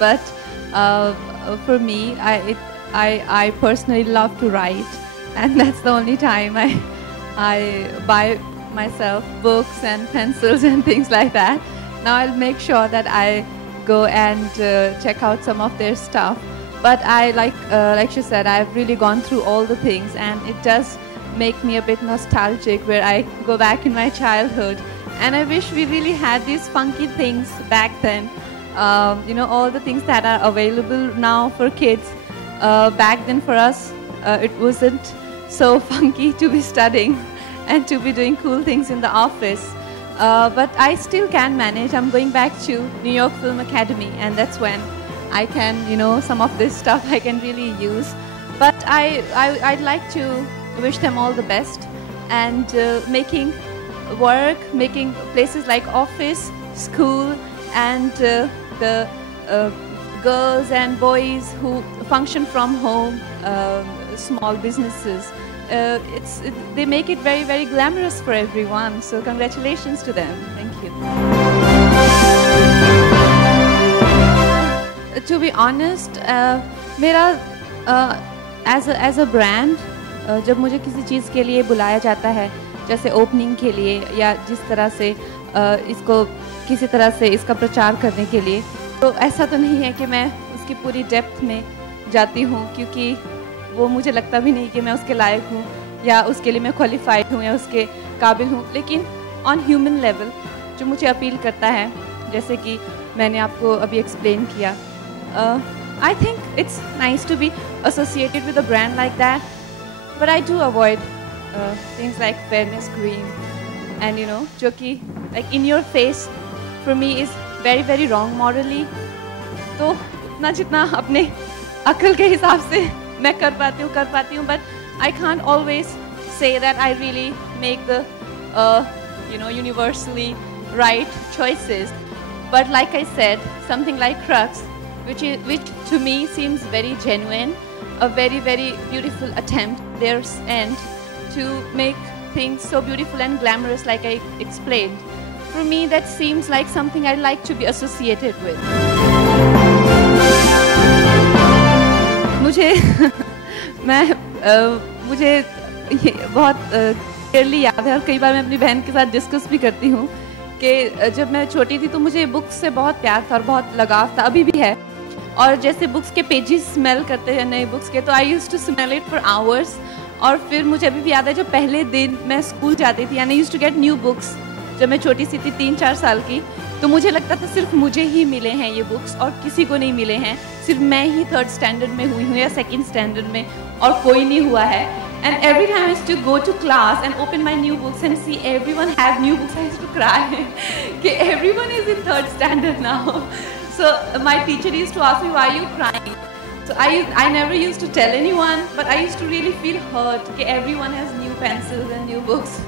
but for me, I personally love to write, and that's the only time I buy myself books and pencils and things like that. Now I'll make sure that I go and check out some of their stuff. But I like she said, I've really gone through all the things, and it does make me a bit nostalgic, where I go back in my childhood, and I wish we really had these funky things back then. You know, all the things that are available now for kids. Back then for us, it wasn't so funky to be studying and to be doing cool things in the office. But I still can manage. I'm going back to New York Film Academy, and that's when I can, you know, some of this stuff I can really use. But I'd like to wish them all the best, and making work, making places like office, school, and the girls and boys who function from home, small businesses. They make it very, very glamorous for everyone. So congratulations to them. Thank you. To be honest, मेरा as a brand, जब मुझे किसी चीज़ के लिए बुलाया जाता है, जैसे ओपनिंग के लिए या जिस तरह से इसको किसी तरह से इसका प्रचार करने के लिए, तो ऐसा तो नहीं है कि मैं उसकी पूरी डेप्थ में जाती हूँ, क्योंकि वो मुझे लगता भी नहीं कि मैं उसके लायक हूँ या उसके लिए मैं क्वालिफाइड हूँ या उसके काबिल हूँ. लेकिन ऑन ह्यूमन लेवल जो मुझे अपील करता है, जैसे कि मैंने आपको अभी एक्सप्लेन किया, I think it's nice to be associated with a brand like that, but I do avoid things like fairness cream and, you know, जो कि like in your face for me is very, very wrong morally. तो उतना जितना अपने अक्ल के हिसाब से मैं कर पाती हूँ, but I can't always say that I really make the you know, universally right choices. But like I said, something like Crux, which to me seems very genuine, a very, very beautiful attempt their end to make things so beautiful and glamorous, like I explained. For me, that seems like something I like to be associated with. मुझे ये बहुत clearly याद है, और कई बार मैं अपनी बहन के साथ डिस्कस भी करती हूँ कि जब मैं छोटी थी तो मुझे बुक्स से बहुत प्यार था और बहुत लगाव था, अभी भी है. और जैसे बुक्स के पेजेस स्मेल करते हैं नए बुक्स के, तो I used to smell it for hours. और फिर मुझे अभी भी याद है, जब पहले दिन मैं स्कूल जाती थी, यानी used to get new books. जब मैं छोटी सी थी, 3-4 साल की, तो मुझे लगता था सिर्फ मुझे ही मिले हैं ये बुक्स और किसी को नहीं मिले हैं. सिर्फ मैं ही 3rd स्टैंडर्ड में हुई हूँ या 2nd स्टैंडर्ड में, और कोई नहीं हुआ है. And every time I used to go to class and open my new books and see everyone have new books, I used to cry. Okay, everyone is in 3rd standard now. So my teacher used to ask me, why are you crying? So I never used to tell anyone, but I used to really feel hurt. Okay, everyone has new pencils and new books.